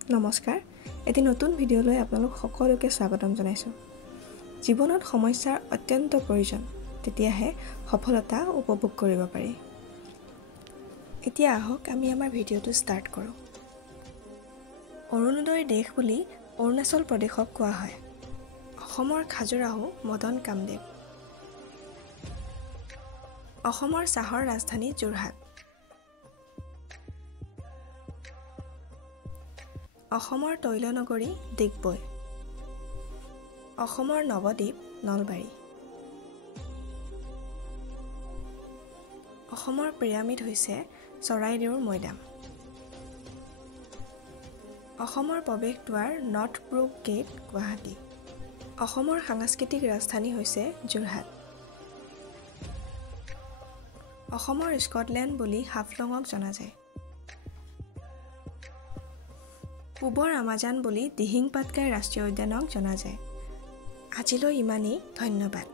নমস্কাৰ এটি নতুন ভিডিঅ'লৈ আপোনালোক সকলোকে স্বাগতম জনাইছোঁ জীৱনত সমস্যাৰ অত্যন্ত প্ৰয়োজন তেতিয়াহে সফলতা উপভোগ কৰিব পাৰি এতিয়া আহক আমি আমাৰ ভিডিঅ'টো ষ্টাৰ্ট কৰোঁ অৰুণোদয়ৰ দেশ বুলি অৰুণাচল প্ৰদেশক কোৱা হয় অসমৰ খাজুৰাহো মদন কামদেৱ অসমৰ চাহৰ ৰাজধানী যোৰহাট অসমৰ তৈলনগৰী ডিগবৈ অসমৰ নৱদ্বীপ নলবাৰী অসমৰ পিৰামিড হৈছে চৰাইদেউৰ মৈদাম অসমৰ প্ৰৱেশদ্বাৰ নৰ্থ ব্ৰুক গেট গুৱাহাটী অসমৰ সাংস্কৃতিক ৰাজধানী হৈছে যোৰহাট অসমৰ স্কটলেণ্ড বুলি হাফলঙক জনা যায় পূবৰ আমাজন বুলি দিহিং পাটকাই ৰাষ্ট্ৰীয় উদ্যানক জনা যায় আজিলৈ ইমানেই ধন্যবাদ